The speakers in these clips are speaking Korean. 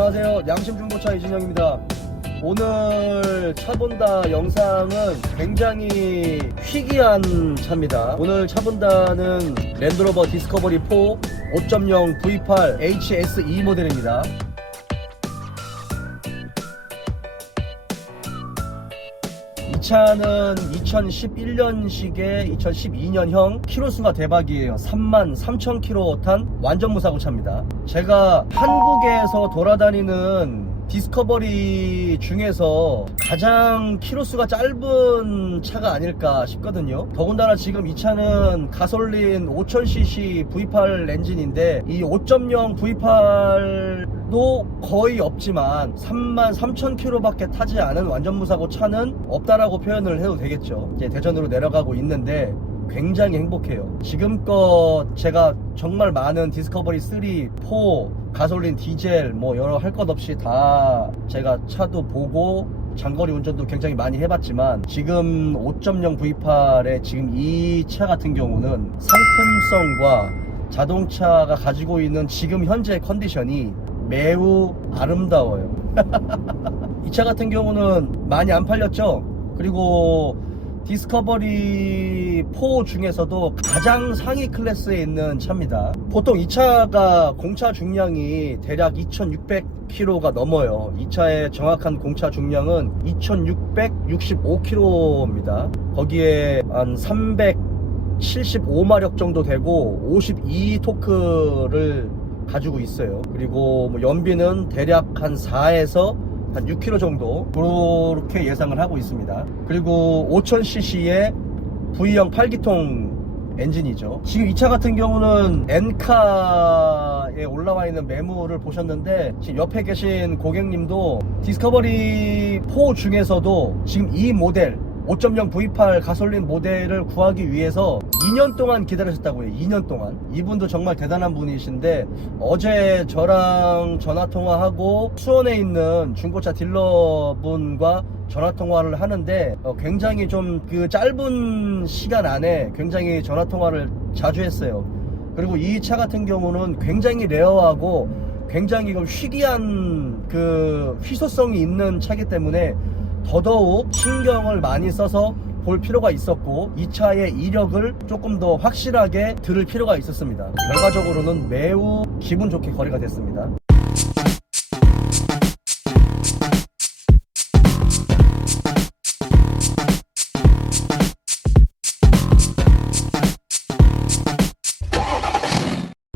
안녕하세요. 양심중고차 이진영입니다. 오늘 차 본다 영상은 굉장히 희귀한 차입니다. 오늘 차 본다는 랜드로버 디스커버리 4 5.0 V8 HSE 모델입니다. 이 차는 2011년식의 2012년형 키로수가 대박이에요. 33,000km 탄 완전 무사고 차입니다. 제가 한국에서 돌아다니는 디스커버리 중에서 가장 키로수가 짧은 차가 아닐까 싶거든요. 더군다나 지금 이 차는 가솔린 5000cc V8 엔진인데 이 5.0 V8도 거의 없지만 33,000km 밖에 타지 않은 완전 무사고 차는 없다라고 표현을 해도 되겠죠. 이제 대전으로 내려가고 있는데 굉장히 행복해요. 지금껏 제가 정말 많은 디스커버리 3, 4, 가솔린, 디젤 뭐 여러 할 것 없이 다 제가 차도 보고 장거리 운전도 굉장히 많이 해봤지만 지금 5.0 V8의 지금 이 차 같은 경우는 상품성과 자동차가 가지고 있는 지금 현재 컨디션이 매우 아름다워요. 이 차 같은 경우는 많이 안 팔렸죠. 그리고 디스커버리 4 중에서도 가장 상위 클래스에 있는 차입니다. 보통 이 차가 공차 중량이 대략 2600kg가 넘어요. 이 차의 정확한 공차 중량은 2665kg입니다. 거기에 한 375마력 정도 되고 52 토크를 가지고 있어요. 그리고 뭐 연비는 대략 한 4에서 한 6km 정도 그렇게 예상을 하고 있습니다. 그리고 5000cc의 V형 8기통 엔진이죠. 지금 이 차 같은 경우는 N카에 올라와 있는 매물을 보셨는데 지금 옆에 계신 고객님도 디스커버리 4 중에서도 지금 이 모델 5.0 V8 가솔린 모델을 구하기 위해서 2년 동안 기다리셨다고 해요. 2년 동안. 이분도 정말 대단한 분이신데 어제 저랑 전화통화하고 수원에 있는 중고차 딜러분과 전화통화를 하는데 굉장히 좀 그 짧은 시간 안에 굉장히 전화통화를 자주 했어요. 그리고 이 차 같은 경우는 굉장히 레어하고 굉장히 희귀한 그 희소성이 있는 차이기 때문에 더더욱 신경을 많이 써서 볼 필요가 있었고 이 차의 이력을 조금 더 확실하게 들을 필요가 있었습니다. 결과적으로는 매우 기분 좋게 거래가 됐습니다.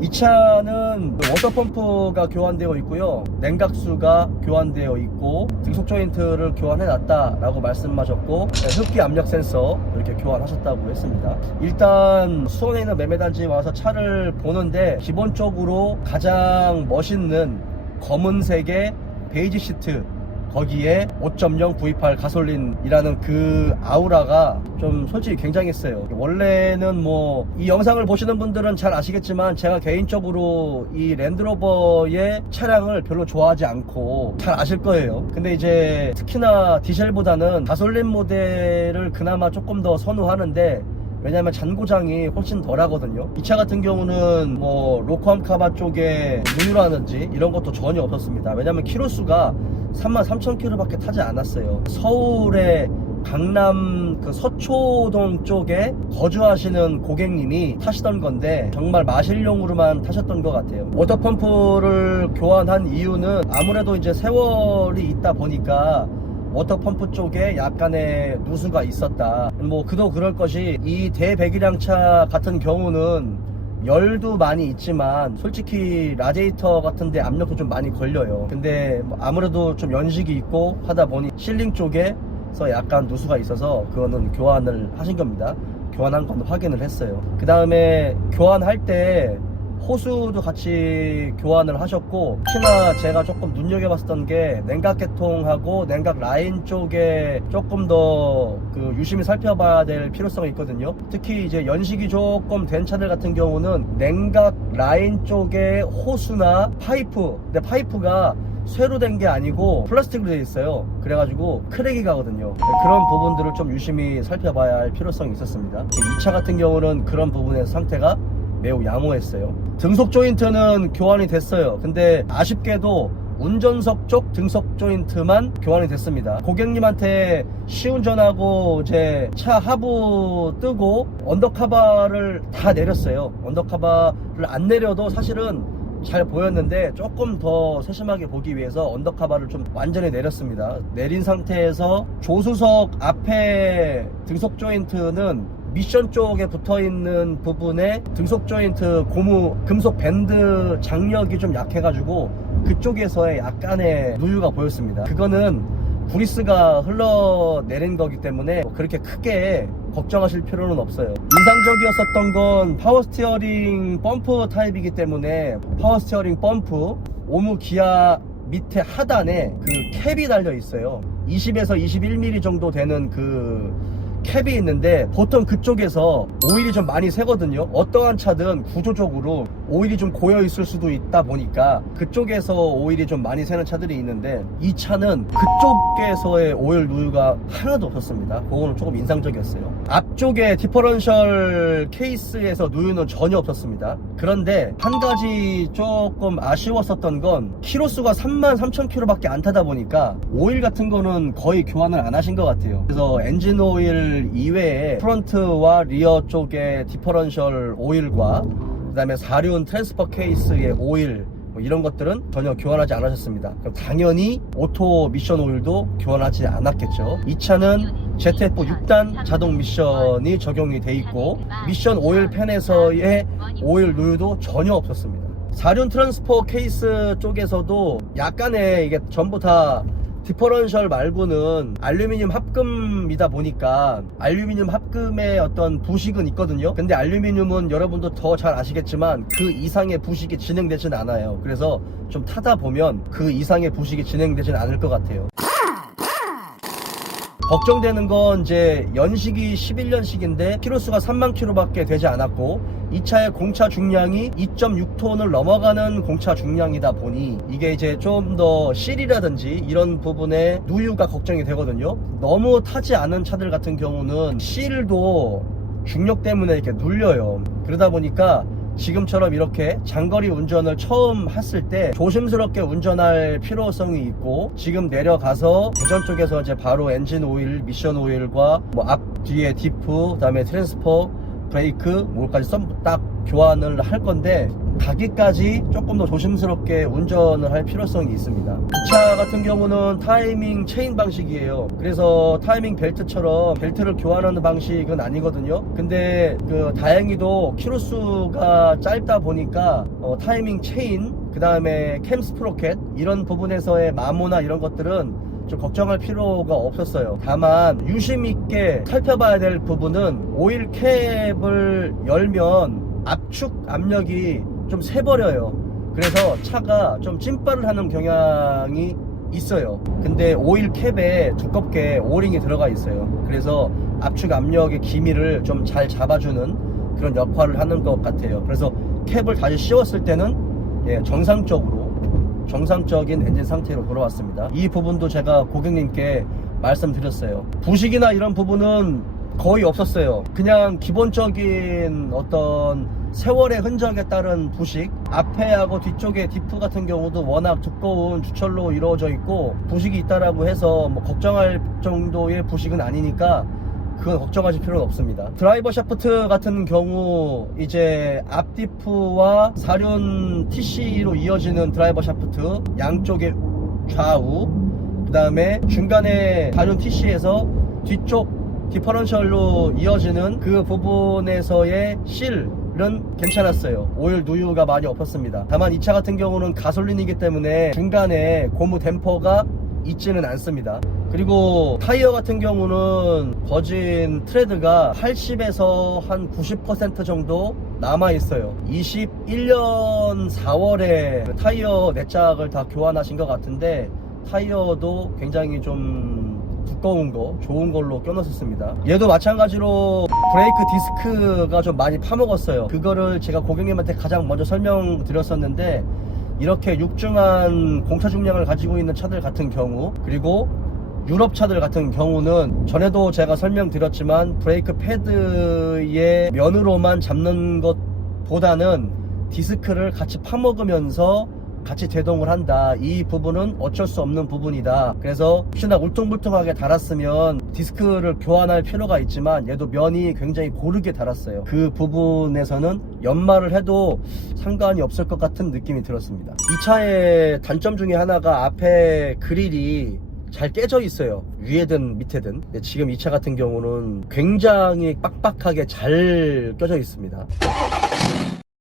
이 차는 워터펌프가 교환되어 있고요, 냉각수가 교환되어 있고 등속 조인트를 교환해 놨다 라고 말씀하셨고 흡기 압력 센서 이렇게 교환하셨다고 했습니다. 일단 수원에 있는 매매단지에 와서 차를 보는데 기본적으로 가장 멋있는 검은색의 베이지 시트, 거기에 5.0 V8 가솔린이라는 그 아우라가 좀 솔직히 굉장했어요. 원래는 뭐 이 영상을 보시는 분들은 잘 아시겠지만 제가 개인적으로 이 랜드로버의 차량을 별로 좋아하지 않고 잘 아실 거예요. 근데 이제 특히나 디젤보다는 가솔린 모델을 그나마 조금 더 선호하는데 왜냐면 잔고장이 훨씬 덜 하거든요. 이 차 같은 경우는 뭐 로컴 카바 쪽에 누유라든지 이런 것도 전혀 없었습니다. 왜냐면 키로수가 33,000km 밖에 타지 않았어요. 서울의 강남 그 서초동 쪽에 거주하시는 고객님이 타시던 건데 정말 마실용으로만 타셨던 것 같아요. 워터펌프를 교환한 이유는 아무래도 이제 세월이 있다 보니까 워터펌프 쪽에 약간의 누수가 있었다. 뭐 그도 그럴 것이 이 대배기량차 같은 경우는 열도 많이 있지만 솔직히 라디에이터 같은데 압력도 좀 많이 걸려요. 근데 아무래도 좀 연식이 있고 하다 보니 실링 쪽에서 약간 누수가 있어서 그거는 교환을 하신 겁니다. 교환한 건 확인을 했어요. 그 다음에 교환할 때 호수도 같이 교환을 하셨고, 특히나 제가 조금 눈여겨봤었던 게 냉각계통하고 냉각 라인 쪽에 조금 더 그 유심히 살펴봐야 될 필요성이 있거든요. 특히 이제 연식이 조금 된 차들 같은 경우는 냉각 라인 쪽에 호수나 파이프, 근데 파이프가 쇠로 된 게 아니고 플라스틱으로 되어 있어요. 그래가지고 크랙이 가거든요. 그런 부분들을 좀 유심히 살펴봐야 할 필요성이 있었습니다. 이 차 같은 경우는 그런 부분의 상태가 매우 양호했어요. 등속 조인트는 교환이 됐어요. 근데 아쉽게도 운전석 쪽 등속 조인트만 교환이 됐습니다. 고객님한테 시운전하고 이제 차 하부 뜨고 언더카바를 다 내렸어요. 언더카바를 안 내려도 사실은 잘 보였는데 조금 더 세심하게 보기 위해서 언더카바를 좀 완전히 내렸습니다. 내린 상태에서 조수석 앞에 등속 조인트는 미션 쪽에 붙어있는 부분에 등속 조인트 고무 금속 밴드 장력이 좀 약해가지고 그쪽에서의 약간의 누유가 보였습니다. 그거는 구리스가 흘러내린 거기 때문에 그렇게 크게 걱정하실 필요는 없어요. 인상적이었었던 건 파워 스티어링 펌프 타입이기 때문에 파워 스티어링 펌프 오무 기아 밑에 하단에 그 캡이 달려 있어요. 20에서 21mm 정도 되는 그 캡이 있는데 보통 그쪽에서 오일이 좀 많이 새거든요. 어떠한 차든 구조적으로 오일이 좀 고여 있을 수도 있다 보니까 그쪽에서 오일이 좀 많이 새는 차들이 있는데 이 차는 그쪽에서의 오일 누유가 하나도 없었습니다. 그거는 조금 인상적이었어요. 앞쪽에 디퍼런셜 케이스에서 누유는 전혀 없었습니다. 그런데 한 가지 조금 아쉬웠었던 건 키로수가 33,000km밖에 안 타다 보니까 오일 같은 거는 거의 교환을 안 하신 것 같아요. 그래서 엔진 오일 이외에 프론트와 리어 쪽에 디퍼런셜 오일과 그 다음에 사륜 트랜스퍼 케이스의 오일 뭐 이런 것들은 전혀 교환하지 않으셨습니다. 그럼 당연히 오토 미션 오일도 교환하지 않았겠죠. 이 차는 ZF 6단 자동 미션이 적용이 돼 있고 미션 오일 팬에서의 오일 누유도 전혀 없었습니다. 사륜 트랜스퍼 케이스 쪽에서도 약간의 이게 전부 다 디퍼런셜 말고는 알루미늄 합금이다 보니까 알루미늄 합금의 어떤 부식은 있거든요. 근데 알루미늄은 여러분도 더 잘 아시겠지만 그 이상의 부식이 진행되진 않아요. 그래서 좀 타다 보면 그 이상의 부식이 진행되진 않을 것 같아요. 걱정되는 건 이제 연식이 11년식인데 키로수가 3만 킬로밖에 되지 않았고 이 차의 공차 중량이 2.6톤을 넘어가는 공차 중량이다 보니 이게 이제 좀 더 실이라든지 이런 부분에 누유가 걱정이 되거든요. 너무 타지 않은 차들 같은 경우는 실도 중력 때문에 이렇게 눌려요. 그러다 보니까 지금처럼 이렇게 장거리 운전을 처음 했을 때 조심스럽게 운전할 필요성이 있고 지금 내려가서 대전 쪽에서 이제 바로 엔진 오일, 미션 오일과 뭐 앞, 뒤에 디프, 그 다음에 트랜스퍼, 브레이크, 뭐까지 딱 교환을 할 건데 가기까지 조금 더 조심스럽게 운전을 할 필요성이 있습니다. 이 차 같은 경우는 타이밍 체인 방식이에요. 그래서 타이밍 벨트처럼 벨트를 교환하는 방식은 아니거든요. 근데 다행히도 키로수가 짧다 보니까 타이밍 체인, 그 다음에 캠 스프로켓 이런 부분에서의 마모나 이런 것들은 좀 걱정할 필요가 없었어요. 다만 유심 있게 살펴봐야 될 부분은 오일 캡을 열면 압축 압력이 좀 새버려요. 그래서 차가 좀 찐빠를 하는 경향이 있어요. 근데 오일 캡에 두껍게 오링이 들어가 있어요. 그래서 압축 압력의 기미를 좀 잘 잡아주는 그런 역할을 하는 것 같아요. 그래서 캡을 다시 씌웠을 때는 정상적인 엔진 상태로 돌아왔습니다. 이 부분도 제가 고객님께 말씀드렸어요. 부식이나 이런 부분은 거의 없었어요. 그냥 기본적인 어떤 세월의 흔적에 따른 부식, 앞에하고 뒤쪽에 디프 같은 경우도 워낙 두꺼운 주철로 이루어져 있고 부식이 있다라고 해서 뭐 걱정할 정도의 부식은 아니니까 그건 걱정하실 필요는 없습니다. 드라이버 샤프트 같은 경우 이제 앞디프와 사륜 TC로 이어지는 드라이버 샤프트 양쪽에 좌우, 그 다음에 중간에 사륜 TC에서 뒤쪽 디퍼런셜로 이어지는 그 부분에서의 실은 괜찮았어요. 오일 누유가 많이 없었습니다. 다만 이 차 같은 경우는 가솔린이기 때문에 중간에 고무 댐퍼가 있지는 않습니다. 그리고 타이어 같은 경우는 거진 트레드가 80에서 한 90% 정도 남아있어요. 21년 4월에 타이어 4짝을 다 교환하신 것 같은데 타이어도 굉장히 좀 두꺼운 거, 좋은 걸로 껴넣었습니다. 얘도 마찬가지로 브레이크 디스크가 좀 많이 파먹었어요. 그거를 제가 고객님한테 가장 먼저 설명드렸었는데 이렇게 육중한 공차 중량을 가지고 있는 차들 같은 경우, 그리고 유럽 차들 같은 경우는 전에도 제가 설명드렸지만 브레이크 패드의 면으로만 잡는 것보다는 디스크를 같이 파먹으면서 같이 제동을 한다. 이 부분은 어쩔 수 없는 부분이다. 그래서 혹시나 울퉁불퉁하게 달았으면 디스크를 교환할 필요가 있지만 얘도 면이 굉장히 고르게 달았어요. 그 부분에서는 연마를 해도 상관이 없을 것 같은 느낌이 들었습니다. 이 차의 단점 중에 하나가 앞에 그릴이 잘 깨져 있어요. 위에든 밑에든. 근데 지금 이 차 같은 경우는 굉장히 빡빡하게 잘 껴져 있습니다.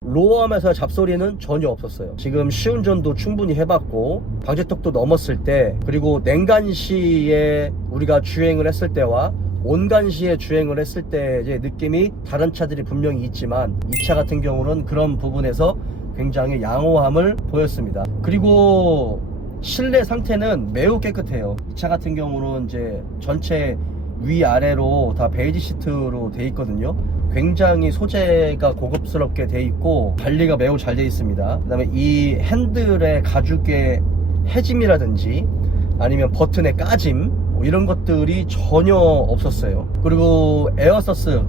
로어하면서 잡소리는 전혀 없었어요. 지금 시운전도 충분히 해봤고 방지턱도 넘었을 때, 그리고 냉간시에 우리가 주행을 했을 때와 온간시에 주행을 했을 때의 느낌이 다른 차들이 분명히 있지만 이 차 같은 경우는 그런 부분에서 굉장히 양호함을 보였습니다. 그리고 실내 상태는 매우 깨끗해요. 이 차 같은 경우는 이제 전체 위아래로 다 베이지 시트로 돼 있거든요. 굉장히 소재가 고급스럽게 돼 있고 관리가 매우 잘 돼 있습니다. 그 다음에 이 핸들의 가죽의 해짐이라든지 아니면 버튼의 까짐 이런 것들이 전혀 없었어요. 그리고 에어서스,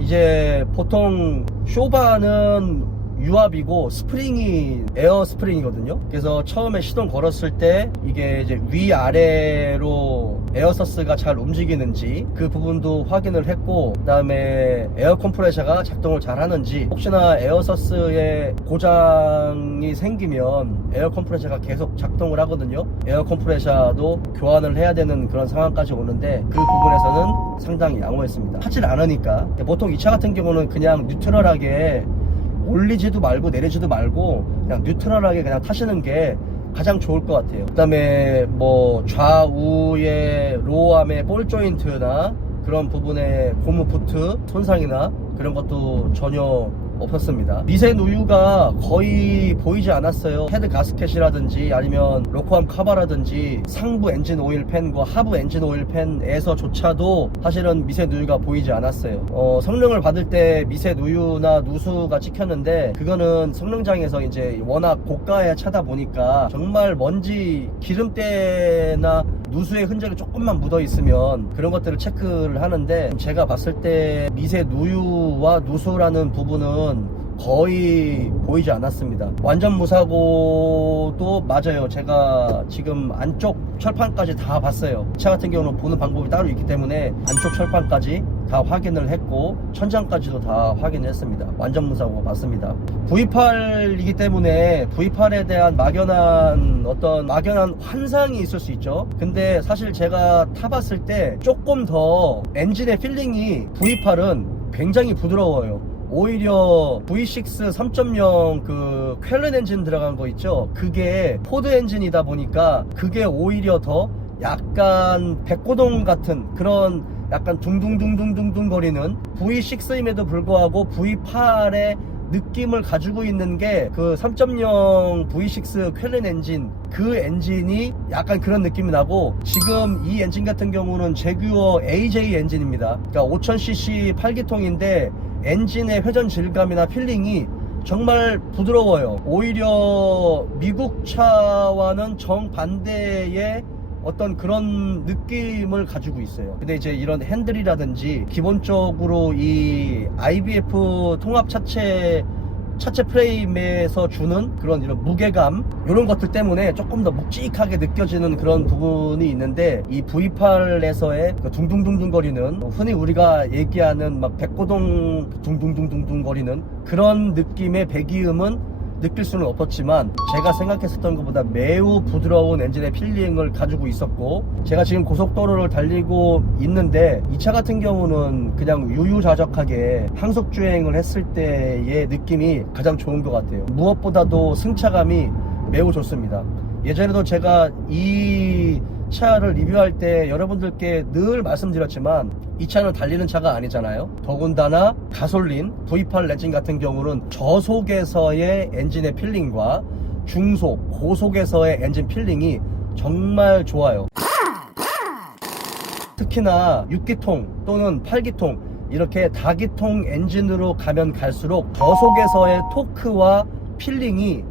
이제 보통 쇼바는 유압이고 스프링이 에어 스프링이거든요. 그래서 처음에 시동 걸었을 때 이게 이제 위아래로 에어서스가 잘 움직이는지 그 부분도 확인을 했고, 그 다음에 에어 컴프레셔가 작동을 잘 하는지, 혹시나 에어서스에 고장이 생기면 에어 컴프레셔가 계속 작동을 하거든요. 에어 컴프레셔도 교환을 해야 되는 그런 상황까지 오는데 그 부분에서는 상당히 양호했습니다. 하질 않으니까. 보통 이 차 같은 경우는 그냥 뉴트럴하게 올리지도 말고 내리지도 말고 그냥 뉴트럴하게 그냥 타시는 게 가장 좋을 것 같아요. 그 다음에 뭐 좌우의 로어암의 볼 조인트나 그런 부분의 고무 부트 손상이나 그런 것도 전혀 없었습니다. 미세 누유가 거의 보이지 않았어요. 헤드 가스켓이라든지 아니면 로코암 카바라든지 상부 엔진 오일 팬과 하부 엔진 오일 팬에서조차도 사실은 미세 누유가 보이지 않았어요. 성능을 받을 때 미세 누유나 누수가 찍혔는데 그거는 성능장에서 이제 워낙 고가의 차다 보니까 정말 먼지 기름때나 누수의 흔적이 조금만 묻어 있으면 그런 것들을 체크를 하는데, 제가 봤을 때 미세 누유와 누수라는 부분은 거의 보이지 않았습니다. 완전 무사고도 맞아요. 제가 지금 안쪽 철판까지 다 봤어요. 이 차 같은 경우는 보는 방법이 따로 있기 때문에 안쪽 철판까지 다 확인을 했고 천장까지도 다 확인했습니다. 완전 무사고 맞습니다. V8이기 때문에 V8에 대한 막연한 환상이 있을 수 있죠. 근데 사실 제가 타봤을 때 조금 더 엔진의 필링이 V8은 굉장히 부드러워요. 오히려 V6 3.0 그 쾰른 엔진 들어간 거 있죠. 그게 포드 엔진이다 보니까 그게 오히려 더 약간 백고동 같은 그런 약간 둥둥둥둥둥둥 거리는 V6임에도 불구하고 V8의 느낌을 가지고 있는 게 그 3.0 V6 쾰른 엔진, 그 엔진이 약간 그런 느낌이 나고, 지금 이 엔진 같은 경우는 제규어 AJ 엔진입니다. 그러니까 5000cc 8기통인데 엔진의 회전 질감이나 필링이 정말 부드러워요. 오히려 미국 차와는 정반대의 어떤 그런 느낌을 가지고 있어요. 근데 이제 이런 핸들이라든지 기본적으로 이 IBF 통합 차체 프레임에서 주는 그런 이런 무게감, 이런 것들 때문에 조금 더 묵직하게 느껴지는 그런 부분이 있는데, 이 V8에서의 그 둥둥둥둥 거리는 흔히 우리가 얘기하는 막 백고동 둥둥둥둥둥 거리는 그런 느낌의 배기음은 느낄 수는 없었지만, 제가 생각했었던 것보다 매우 부드러운 엔진의 필링을 가지고 있었고, 제가 지금 고속도로를 달리고 있는데 이 차 같은 경우는 그냥 유유자적하게 항속주행을 했을 때의 느낌이 가장 좋은 것 같아요. 무엇보다도 승차감이 매우 좋습니다. 예전에도 제가 이 차를 리뷰할 때 여러분들께 늘 말씀드렸지만 이 차는 달리는 차가 아니잖아요. 더군다나 가솔린 V8 엔진 같은 경우는 저속에서의 엔진의 필링과 중속, 고속에서의 엔진 필링이 정말 좋아요. 특히나 6기통 또는 8기통 이렇게 다기통 엔진으로 가면 갈수록 저속에서의 토크와 필링이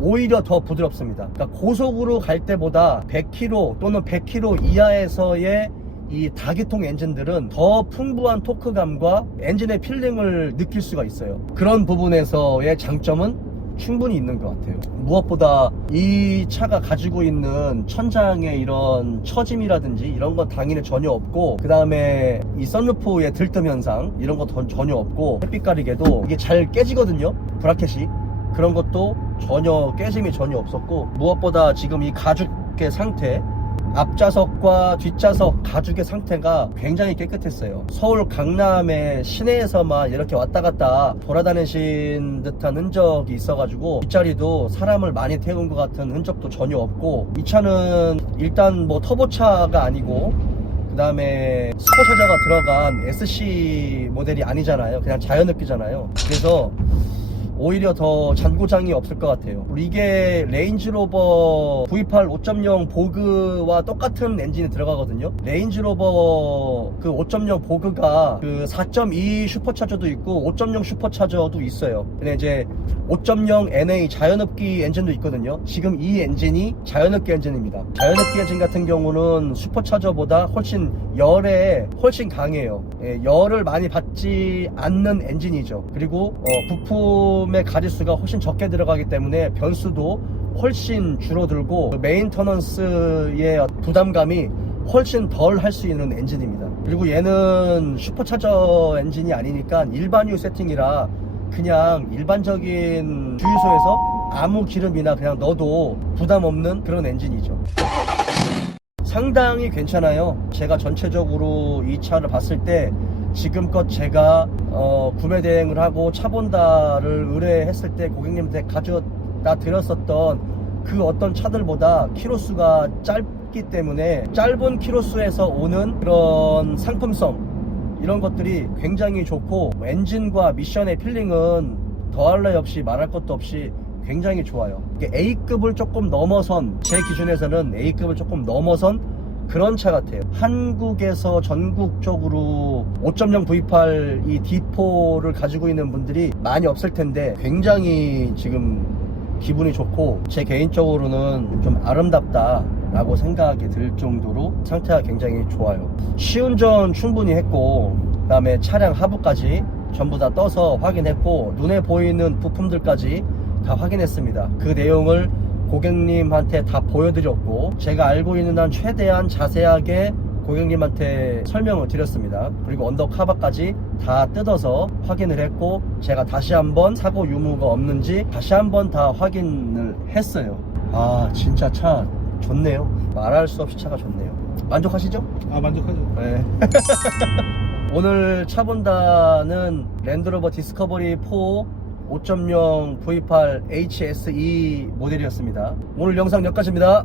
오히려 더 부드럽습니다. 그러니까 고속으로 갈 때보다 100km 또는 100km 이하에서의 이 다기통 엔진들은 더 풍부한 토크감과 엔진의 필링을 느낄 수가 있어요. 그런 부분에서의 장점은 충분히 있는 것 같아요. 무엇보다 이 차가 가지고 있는 천장의 이런 처짐이라든지 이런 건 당연히 전혀 없고, 그 다음에 이 썬루프의 들뜸 현상 이런 거 전혀 없고, 햇빛 가리개도 이게 잘 깨지거든요, 브라켓이. 그런 것도 전혀 깨짐이 전혀 없었고, 무엇보다 지금 이 가죽의 상태, 앞좌석과 뒷좌석 가죽의 상태가 굉장히 깨끗했어요. 서울 강남의 시내에서만 이렇게 왔다 갔다 돌아다니신 듯한 흔적이 있어가지고 뒷자리도 사람을 많이 태운 것 같은 흔적도 전혀 없고, 이 차는 일단 뭐 터보차가 아니고 그 다음에 슈퍼차저가 들어간 SC 모델이 아니잖아요. 그냥 자연흡기잖아요. 그래서 오히려 더 잔고장이 없을 것 같아요. 이게 레인지로버 V8 5.0 보그와 똑같은 엔진이 들어가거든요. 레인지로버 그 5.0 보그가 그 4.2 슈퍼차저도 있고 5.0 슈퍼차저도 있어요. 근데 이제 5.0 NA 자연흡기 엔진도 있거든요. 지금 이 엔진이 자연흡기 엔진입니다. 자연흡기 엔진 같은 경우는 슈퍼차저보다 훨씬 열에 훨씬 강해요. 예, 열을 많이 받지 않는 엔진이죠. 그리고 부품의 가짓수가 훨씬 적게 들어가기 때문에 변수도 훨씬 줄어들고 메인터넌스의 부담감이 훨씬 덜 할 수 있는 엔진입니다. 그리고 얘는 슈퍼차저 엔진이 아니니까 일반유 세팅이라 그냥 일반적인 주유소에서 아무 기름이나 그냥 넣어도 부담 없는 그런 엔진이죠. 상당히 괜찮아요. 제가 전체적으로 이 차를 봤을 때 지금껏 제가 구매 대행을 하고 차 본다를 의뢰했을 때 고객님한테 가져다 드렸었던 그 어떤 차들보다 키로수가 짧기 때문에 짧은 키로수에서 오는 그런 상품성 이런 것들이 굉장히 좋고, 엔진과 미션의 필링은 더할 나위 없이 말할 것도 없이 굉장히 좋아요. A급을 조금 넘어선, 제 기준에서는 A급을 조금 넘어선 그런 차 같아요. 한국에서 전국적으로 5.0 V8 이 D4를 가지고 있는 분들이 많이 없을 텐데 굉장히 지금 기분이 좋고, 제 개인적으로는 좀 아름답다 라고 생각이 들 정도로 상태가 굉장히 좋아요. 시운전 충분히 했고, 그 다음에 차량 하부까지 전부 다 떠서 확인했고, 눈에 보이는 부품들까지 다 확인했습니다. 그 내용을 고객님한테 다 보여드렸고, 제가 알고 있는 한 최대한 자세하게 고객님한테 설명을 드렸습니다. 그리고 언더 카바까지 다 뜯어서 확인을 했고, 제가 다시 한번 사고 유무가 없는지 다시 한번 다 확인을 했어요. 아, 진짜 차 좋네요. 말할 수 없이 차가 좋네요. 만족하시죠? 아, 만족하죠. 네. 오늘 차 본다는 랜드로버 디스커버리 4 5.0 V8 HSE 모델이었습니다. 오늘 영상 여기까지입니다.